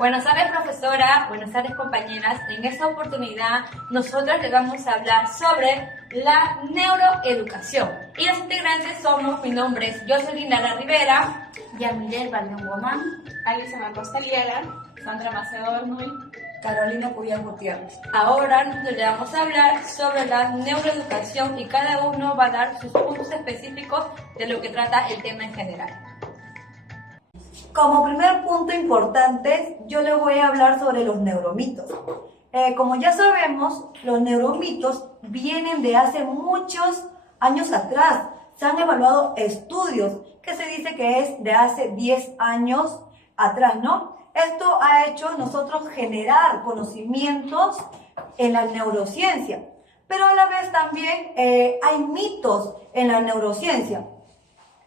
Buenas tardes, profesora. Buenas tardes, compañeras. En esta oportunidad, nosotros les vamos a hablar sobre la neuroeducación. Y los integrantes somos, mi nombre es Jocelyn Lara Rivera, Yamilel Valdón Guamán, Alisa Marcos Liera, Sandra Macedo Bernuy, Carolina Cuyán Gutiérrez. Ahora nosotros le vamos a hablar sobre la neuroeducación y cada uno va a dar sus puntos específicos de lo que trata el tema en general. Como primer punto importante, yo les voy a hablar sobre los neuromitos. Como ya sabemos, los neuromitos vienen de hace muchos años atrás. Se han evaluado estudios que se dice que es de hace 10 años atrás, ¿no? Esto ha hecho nosotros generar conocimientos en la neurociencia, pero a la vez también hay mitos en la neurociencia.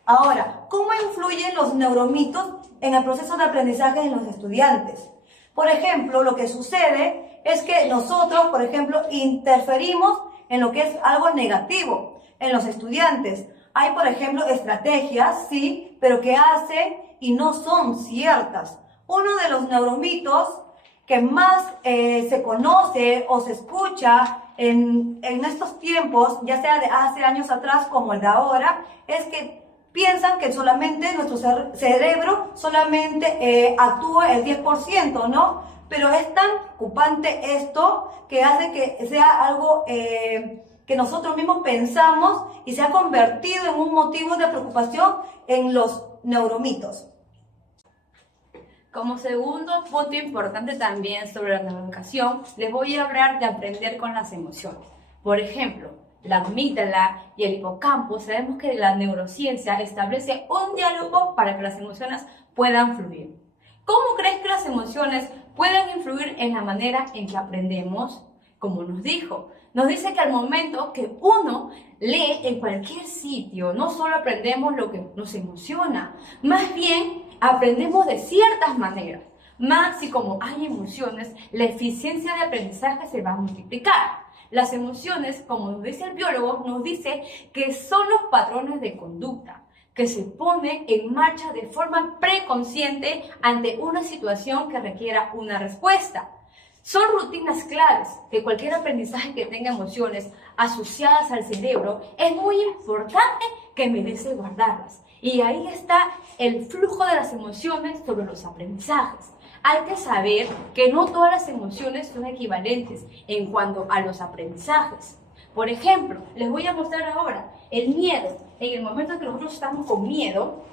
Ahora, ¿cómo influyen los neuromitos en el proceso de aprendizaje de los estudiantes? Por ejemplo, lo que sucede es que nosotros, por ejemplo, interferimos en lo que es algo negativo en los estudiantes. Hay, por ejemplo, estrategias, sí, pero que hacen y no son ciertas. Uno de los neuromitos que más se conoce o se escucha en estos tiempos, ya sea de hace años atrás como el de ahora, es que piensan que solamente nuestro cerebro solamente actúa el 10%, ¿no? Pero es tan preocupante esto que hace que sea algo que nosotros mismos pensamos y se ha convertido en un motivo de preocupación en los neuromitos. Como segundo punto importante también sobre la neuroeducación, les voy a hablar de aprender con las emociones. Por ejemplo, la amígdala y el hipocampo, sabemos que la neurociencia establece un diálogo para que las emociones puedan fluir. ¿Cómo crees que las emociones pueden influir en la manera en que aprendemos? Como nos dice que al momento que uno lee en cualquier sitio, no solo aprendemos lo que nos emociona, más bien aprendemos de ciertas maneras. Más si como hay emociones, la eficiencia de aprendizaje se va a multiplicar. Las emociones, como nos dice el biólogo, nos dice que son los patrones de conducta que se ponen en marcha de forma preconsciente ante una situación que requiera una respuesta. Son rutinas claves que cualquier aprendizaje que tenga emociones asociadas al cerebro es muy importante que merece guardarlas. Y ahí está el flujo de las emociones sobre los aprendizajes. Hay que saber que no todas las emociones son equivalentes en cuanto a los aprendizajes. Por ejemplo, les voy a mostrar ahora el miedo. En el momento que nosotros estamos con miedo,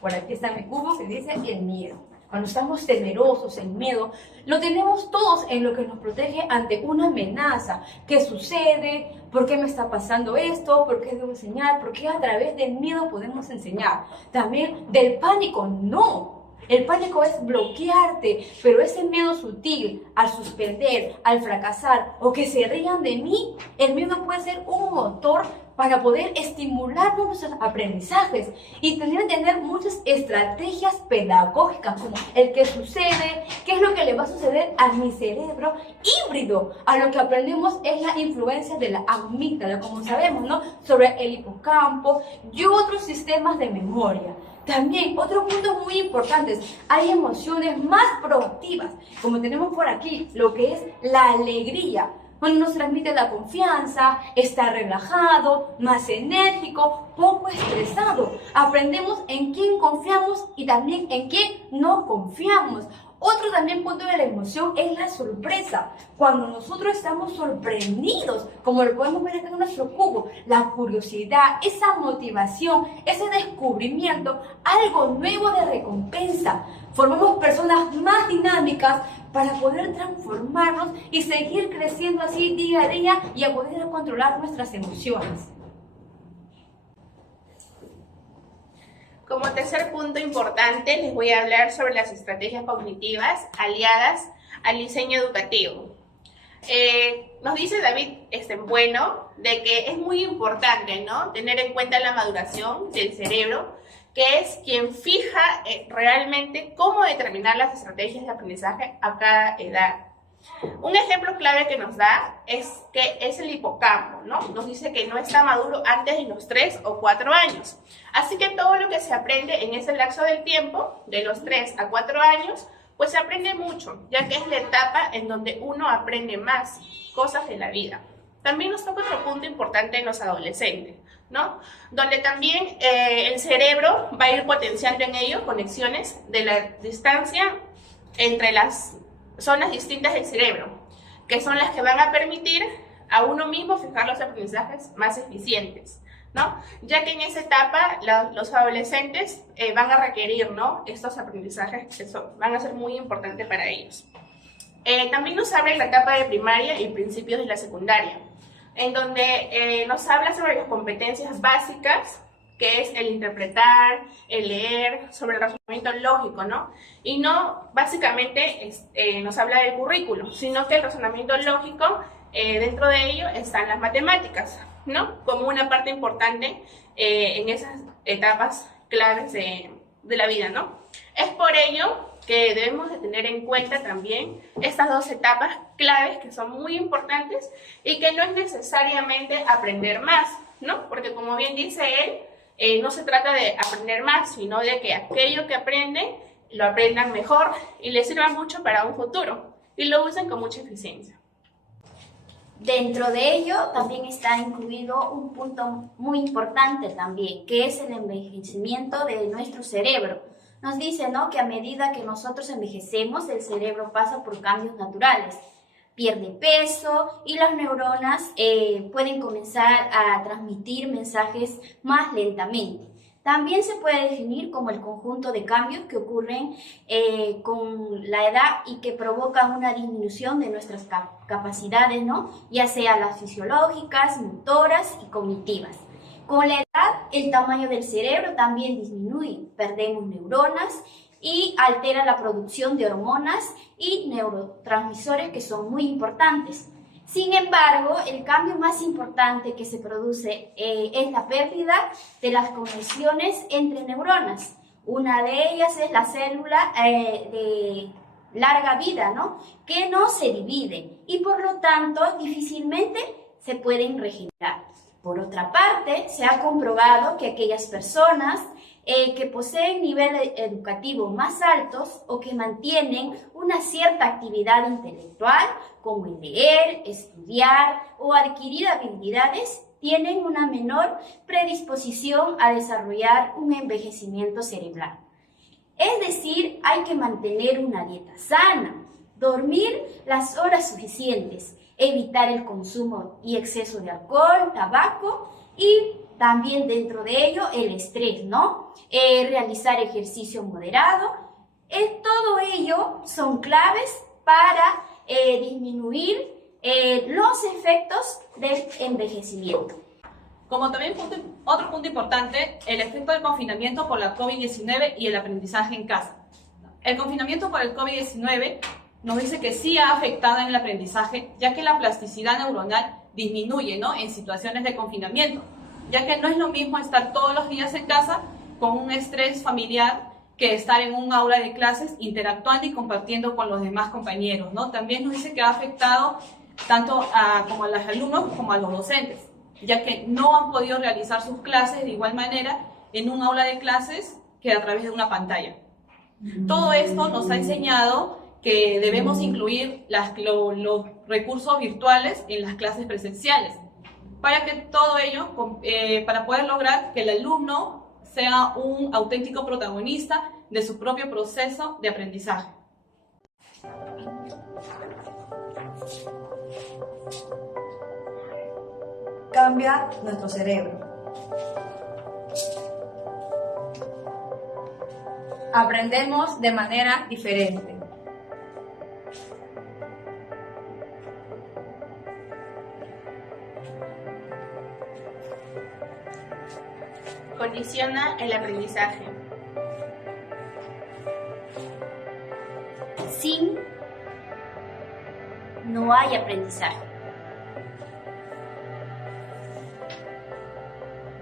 por aquí está mi cubo que dice el miedo. Cuando estamos temerosos, el miedo, lo tenemos todos en lo que nos protege ante una amenaza. ¿Qué sucede? ¿Por qué me está pasando esto? ¿Por qué debo enseñar? ¿Por qué a través del miedo podemos enseñar? También del pánico, no. El pánico es bloquearte, pero ese miedo sutil al suspender, al fracasar o que se rían de mí, el miedo puede ser un motor para poder estimular nuestros aprendizajes y tener muchas estrategias pedagógicas como el que sucede, qué es lo que le va a suceder a mi cerebro híbrido. A lo que aprendemos es la influencia de la amígdala, como sabemos, ¿no? Sobre el hipocampo y otros sistemas de memoria. También, otro punto muy importante, hay emociones más proactivas, como tenemos por aquí, lo que es la alegría. Cuando nos transmite la confianza, está relajado, más enérgico, poco estresado. Aprendemos en quién confiamos y también en quién no confiamos. Otro también punto de la emoción es la sorpresa. Cuando nosotros estamos sorprendidos, como lo podemos ver acá en nuestro cubo, la curiosidad, esa motivación, ese descubrimiento, algo nuevo de recompensa. Formamos personas más dinámicas para poder transformarnos y seguir creciendo así día a día y a poder controlar nuestras emociones. Como tercer punto importante, les voy a hablar sobre las estrategias cognitivas aliadas al diseño educativo. Nos dice David Bueno de que es muy importante, ¿no?, tener en cuenta la maduración del cerebro, que es quien fija realmente cómo determinar las estrategias de aprendizaje a cada edad. Un ejemplo clave que nos da es el hipocampo, ¿no? Nos dice que no está maduro antes de los 3 o 4 años. Así que todo lo que se aprende en ese lapso del tiempo, de los 3 a 4 años, Pues se aprende mucho, ya que es la etapa en donde uno aprende más cosas de la vida. También nos toca otro punto importante en los adolescentes, ¿no? Donde también el cerebro va a ir potenciando en ello conexiones de la distancia entre las zonas distintas del cerebro, que son las que van a permitir a uno mismo fijar los aprendizajes más eficientes, ¿no? Ya que en esa etapa los adolescentes van a requerir, ¿no?, estos aprendizajes que van a ser muy importantes para ellos. También nos habla en la etapa de primaria y principios de la secundaria, en donde nos habla sobre las competencias básicas, que es el interpretar, el leer, sobre el razonamiento lógico, ¿no? Y no básicamente nos habla del currículo, sino que el razonamiento lógico, dentro de ello están las matemáticas, ¿no?, como una parte importante en esas etapas claves de la vida, ¿no? Es por ello que debemos de tener en cuenta también estas dos etapas claves que son muy importantes y que no es necesariamente aprender más, ¿no? Porque como bien dice él, no se trata de aprender más, sino de que aquello que aprenden lo aprendan mejor y les sirva mucho para un futuro y lo usen con mucha eficiencia. Dentro de ello también está incluido un punto muy importante también, que es el envejecimiento de nuestro cerebro. Nos dice, ¿no?, que a medida que nosotros envejecemos, el cerebro pasa por cambios naturales, pierde peso y las neuronas pueden comenzar a transmitir mensajes más lentamente. También se puede definir como el conjunto de cambios que ocurren con la edad y que provocan una disminución de nuestras capacidades, ¿no?, ya sea las fisiológicas, motoras y cognitivas. Con la edad, el tamaño del cerebro también disminuye, perdemos neuronas y altera la producción de hormonas y neurotransmisores que son muy importantes. Sin embargo, el cambio más importante que se produce es la pérdida de las conexiones entre neuronas. Una de ellas es la célula de larga vida, ¿no?, que no se divide y por lo tanto difícilmente se pueden regenerar. Por otra parte, se ha comprobado que aquellas personas que poseen niveles educativos más altos o que mantienen una cierta actividad intelectual, como el leer, estudiar o adquirir habilidades, tienen una menor predisposición a desarrollar un envejecimiento cerebral. Es decir, hay que mantener una dieta sana, dormir las horas suficientes, evitar el consumo y exceso de alcohol, tabaco y también dentro de ello el estrés, ¿no? Realizar ejercicio moderado. Todo ello son claves para disminuir los efectos del envejecimiento. Como también otro punto importante, el efecto del confinamiento por la COVID-19 y el aprendizaje en casa. El confinamiento por el COVID-19 nos dice que sí ha afectado en el aprendizaje, ya que la plasticidad neuronal disminuye, ¿no?, en situaciones de confinamiento, ya que no es lo mismo estar todos los días en casa con un estrés familiar que estar en un aula de clases interactuando y compartiendo con los demás compañeros, ¿no? También nos dice que ha afectado tanto como a los alumnos como a los docentes, ya que no han podido realizar sus clases de igual manera en un aula de clases que a través de una pantalla. Todo esto nos ha enseñado que debemos incluir los recursos virtuales en las clases presenciales, para que todo ello, para poder lograr que el alumno sea un auténtico protagonista de su propio proceso de aprendizaje. Cambia nuestro cerebro. Aprendemos de manera diferente. Condiciona el aprendizaje. Sin, no hay aprendizaje.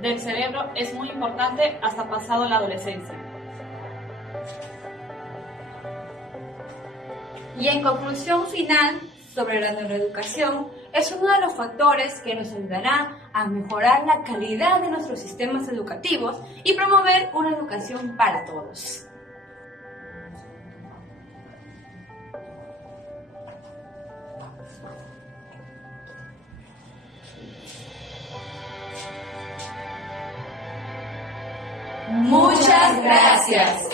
Del cerebro es muy importante hasta pasado la adolescencia. Y en conclusión final sobre la neuroeducación, es uno de los factores que nos ayudará a mejorar la calidad de nuestros sistemas educativos y promover una educación para todos. Muchas gracias.